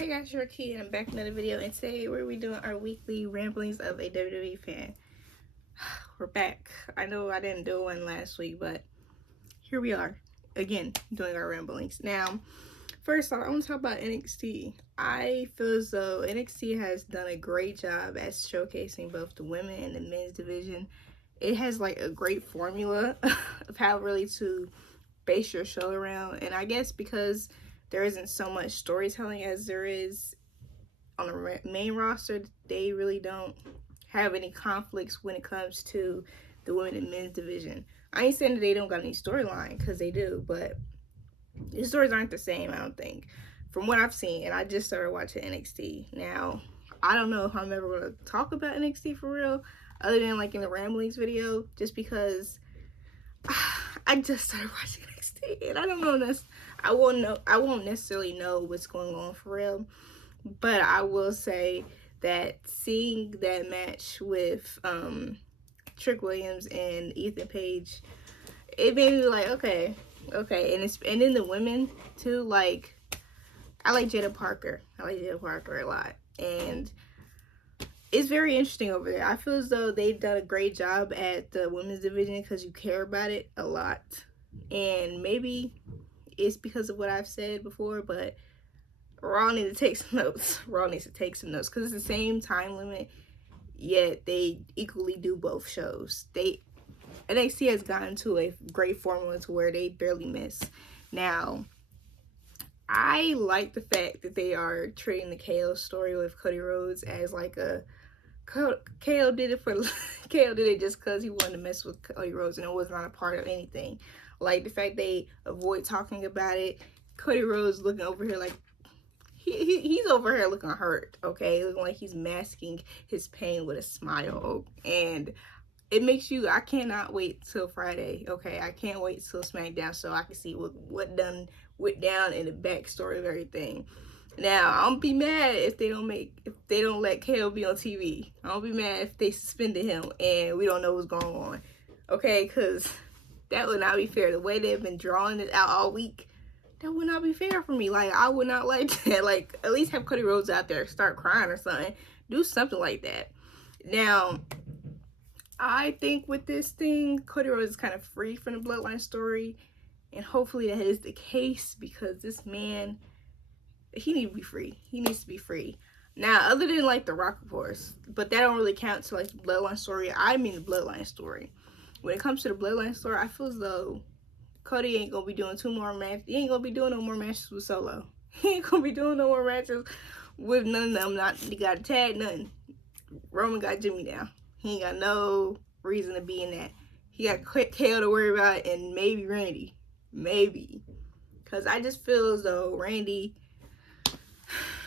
Hey guys, you're Key and I'm back with another video, and today we're doing our weekly ramblings of a WWE fan. We're back. I know I didn't do one last week, but here we are again doing our ramblings. Now, first off, I want to talk about NXT. I feel as though NXT has done a great job at showcasing both the women and the men's division. It has like a great formula of how really to base your show around, and I guess because there isn't so much storytelling as there is on the main roster, they really don't have any conflicts when it comes to the women and men's division. I ain't saying that they don't got any storyline, because they do, but the stories aren't the same, I don't think, from what I've seen. And I just started watching NXT. Now, I don't know if I'm ever going to talk about NXT for real, other than like in the ramblings video, just because I just started watching NXT, and I don't know this. I won't necessarily know what's going on for real, but I will say that seeing that match with Trick Williams and Ethan Page, it made me like, okay, and then the women too. Like, I like Jada Parker. I like Jada Parker a lot, and it's very interesting over there. I feel as though they've done a great job at the women's division because you care about it a lot, and maybe it's because of what I've said before, but Raw needs to take some notes. Raw needs to take some notes, because it's the same time limit, yet they equally do both shows. NXT has gotten to a great formula to where they barely miss. Now, I like the fact that they are treating the KO story with Cody Rhodes as like a KO did it just because he wanted to mess with Cody Rhodes, and it was not a part of anything. Like the fact they avoid talking about it. Cody Rhodes looking over here like he's over here looking hurt, okay, looking like he's masking his pain with a smile, and it makes you. I cannot wait till Friday, okay? I can't wait till SmackDown so I can see what went down in the backstory of everything. Now, I don't be mad if they don't let KO be on TV. I don't be mad if they suspended him and we don't know what's going on, okay? Because that would not be fair. The way they've been drawing it out all week, that would not be fair for me. Like, I would not like that. Like, at least have Cody Rhodes out there start crying or something. Do something like that. Now, I think with this thing, Cody Rhodes is kind of free from the Bloodline story, and hopefully that is the case, because this man, he needs to be free. He needs to be free. Now, other than like the Rock, of course, but that don't really count to like the Bloodline story. I mean the Bloodline story. When it comes to the Bloodline story, I feel as though Cody ain't gonna be doing two more matches. He ain't gonna be doing no more matches with Solo. He ain't gonna be doing no more matches with none of them. Not he got a tag, nothing. Roman got Jimmy now. He ain't got no reason to be in that. He got KO to worry about, and maybe Randy. Maybe. Because I just feel as though Randy,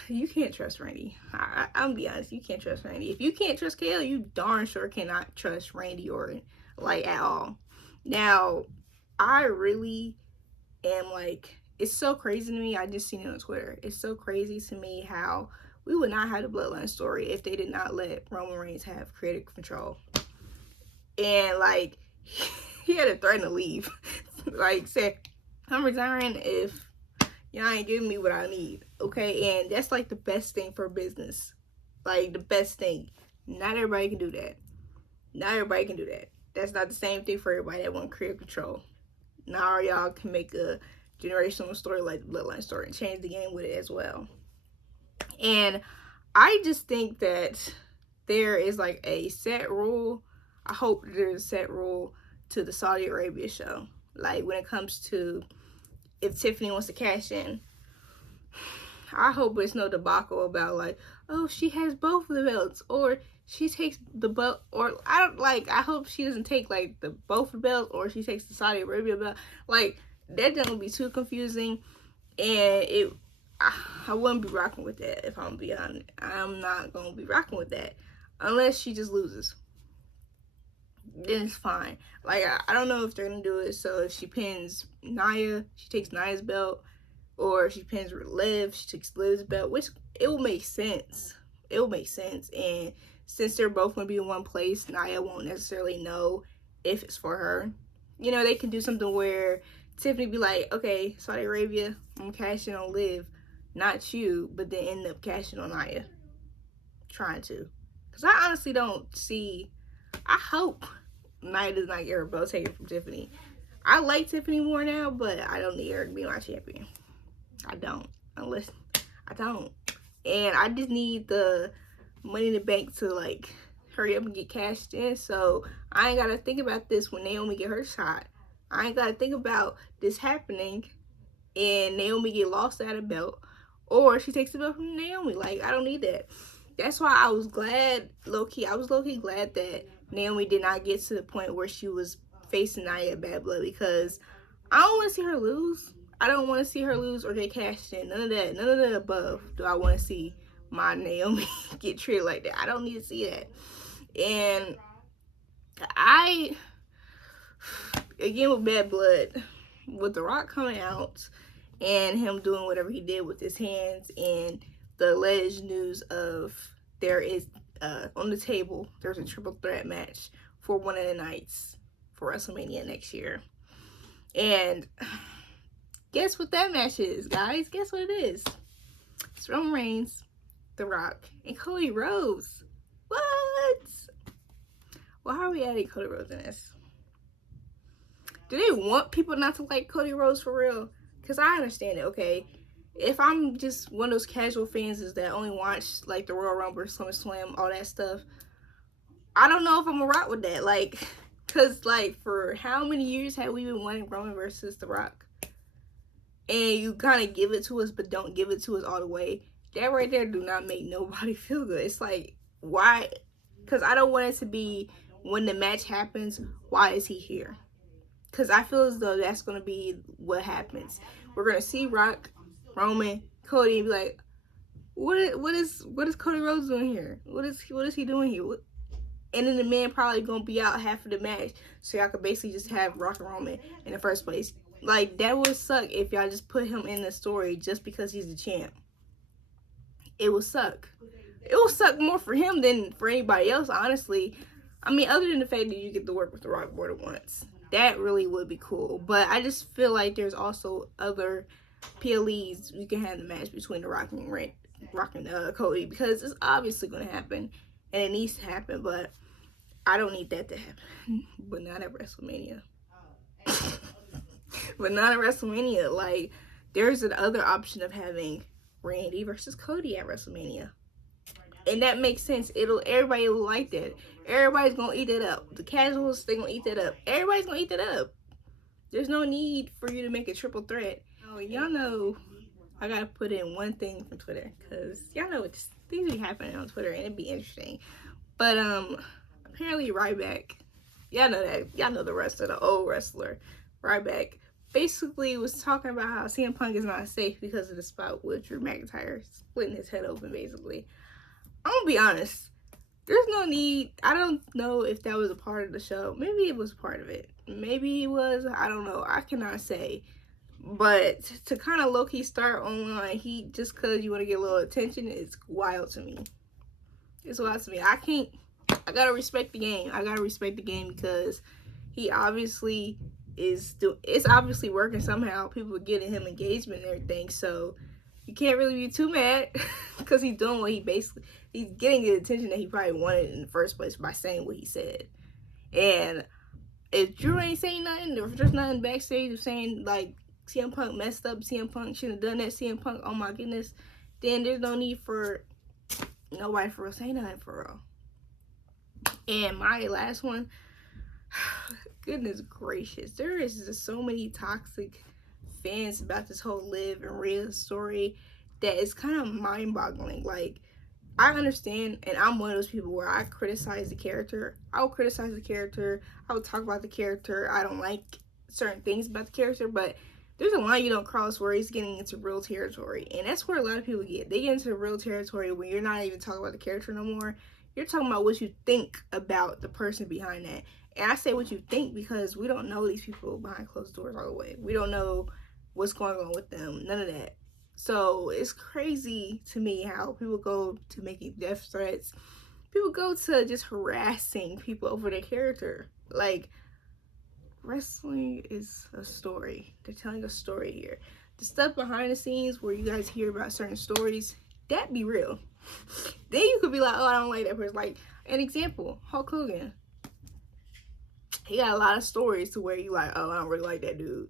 you can't trust Randy. I'm gonna be honest, you can't trust Randy. If you can't trust KO, you darn sure cannot trust Randy Orton, like, at all. Now, I really am like, it's so crazy to me. I just seen it on Twitter. It's so crazy to me how we would not have the Bloodline story if they did not let Roman Reigns have creative control. And like, he had to threaten to leave. Like, say, I'm resigning if y'all ain't giving me what I need, okay? And that's like the best thing for business. Like, the best thing. Not everybody can do that. Not everybody can do that. That's not the same thing for everybody that want creative control. Now y'all can make a generational story like the Bloodline story and change the game with it as well. And I just think that there is like a set rule. I hope there's a set rule to the Saudi Arabia show. Like, when it comes to if Tiffany wants to cash in, I hope it's no debacle about like, oh, she has both of the belts, or she takes the belt, or I hope she doesn't take like the both the belts, or she takes the Saudi Arabia belt. Like, that doesn't be too confusing, and I wouldn't be rocking with that. If I'm gonna be honest, I'm not gonna be rocking with that unless she just loses. Then it's fine. Like, I don't know if they're gonna do it so if she pins Nia, she takes Nia's belt, or if she pins Liv, she takes Liv's belt, which it will make sense. It will make sense. And since they're both gonna be in one place, Nia won't necessarily know if it's for her. You know, they can do something where Tiffany be like, okay, Saudi Arabia, I'm cashing on Liv. not you, but then end up cashing on Nia. Trying to. Because I honestly don't see, I hope Nia does not get her belt taken from Tiffany. I like Tiffany more now, but I don't need her to be my champion. I don't. Unless, I don't. And I just need the Money in the Bank to, like, hurry up and get cashed in. So I ain't got to think about this when Naomi get her shot. I ain't got to think about this happening and Naomi get lost at a belt. Or she takes the belt from Naomi. Like, I don't need that. That's why I was glad, low-key, I was low-key glad that Naomi did not get to the point where she was facing Nia Bad Blood, because I don't want to see her lose. I don't want to see her lose or get cashed in. None of that. None of the above do I want to see my Naomi get treated like that. I don't need to see that. And again, with Bad Blood, with The Rock coming out and him doing whatever he did with his hands, and the alleged news of there is on the table, there's a triple threat match for one of the nights for WrestleMania next year. And guess what that match is, guys? Guess what it is? It's Roman Reigns, The Rock, and Cody Rhodes. What? Well, how are we adding Cody Rhodes in this? Do they want people not to like Cody Rhodes for real? Because I understand it, okay? If I'm just one of those casual fans that only watch, like, the Royal Rumble, SummerSlam, all that stuff, I don't know if I'm gonna rock with that. Like, because, like, for how many years have we been wanting Roman versus The Rock? And you kind of give it to us, but don't give it to us all the way. That right there do not make nobody feel good. It's like, why? Because I don't want it to be, when the match happens, why is he here? Because I feel as though that's going to be what happens. We're going to see Rock, Roman, Cody, and be like, what is Cody Rhodes doing here? What is he doing here? And then the man probably going to be out half of the match, so y'all could basically just have Rock and Roman in the first place. Like, that would suck if y'all just put him in the story just because he's the champ. It would suck. It will suck more for him than for anybody else, honestly. I mean, other than the fact that you get to work with The Rock more than once. That really would be cool. But I just feel like there's also other PLEs you can have the match between The Rock and Cody, because it's obviously going to happen. And it needs to happen, but I don't need that to happen. But not at WrestleMania. But not at WrestleMania. Like, there's another option of having Randy versus Cody at WrestleMania. And that makes sense. Everybody will like that. Everybody's gonna eat that up. The casuals, they gonna eat that up. Everybody's gonna eat that up. There's no need for you to make a triple threat. Oh, y'all know I gotta put in one thing from Twitter, because y'all know things be happening on Twitter and it'd be interesting. But apparently Ryback, y'all know that, y'all know the wrestler, the old wrestler, Ryback, basically was talking about how CM Punk is not safe because of the spot with Drew McIntyre splitting his head open, basically. I'm gonna be honest, there's no need. I don't know if that was a part of the show. Maybe it was part of it. Maybe it was. I don't know. I cannot say. But to kind of low-key start online heat just because you want to get a little attention is wild to me. It's wild to me. I gotta respect the game. I gotta respect the game, because he obviously it's obviously working somehow. People are getting him engagement and everything. So you can't really be too mad, because he's doing what he's getting the attention that he probably wanted in the first place by saying what he said. And if Drew ain't saying nothing, if there's nothing backstage of saying, like, CM Punk messed up, CM Punk shouldn't have done that, CM Punk, oh my goodness, then there's no need for nobody for real saying nothing for real. And my last one, goodness gracious, there is just so many toxic fans about this whole Liv and Rhea story that is kind of mind-boggling. Like, I understand, and I'm one of those people where I criticize the character. I will criticize the character. I will talk about the character. I don't like certain things about the character, but there's a line you don't cross where he's getting into real territory. And that's where a lot of people get. They get into real territory when you're not even talking about the character no more. You're talking about what you think about the person behind that. And I say what you think because we don't know these people behind closed doors all the way. We don't know what's going on with them. None of that. So it's crazy to me how people go to making death threats. People go to just harassing people over their character. Like, wrestling is a story. They're telling a story here. the stuff behind the scenes where you guys hear about certain stories, that be real. Then you could be like, oh, I don't like that person. Like, an example, Hulk Hogan. He got a lot of stories to where you like, oh, I don't really like that dude.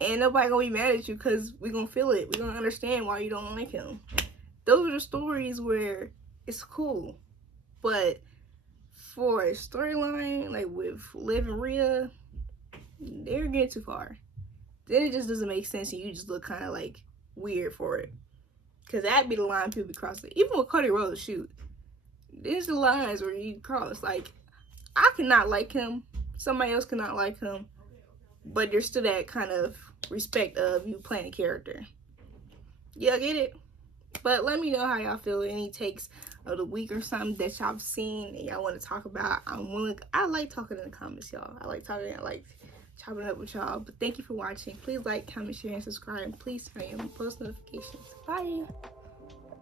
And nobody gonna be mad at you because we gonna feel it. We gonna understand why you don't like him. Those are the stories where it's cool. But for a storyline, like with Liv and RHEA, they're getting too far. Then it just doesn't make sense and you just look kind of like weird for it. Because that'd be the line people be crossing. Even with Cody Rhodes, shoot. There's the lines where you cross. Like, I cannot like him. Somebody else cannot like him. But there's still that kind of respect of you playing a character. Yeah, I get it. But let me know how y'all feel. Any takes of the week or something that y'all seen and y'all want to talk about. I like talking in the comments, y'all. I like talking. I like chopping up with y'all. But thank you for watching. Please like, comment, share, and subscribe. Please turn on post notifications. Bye.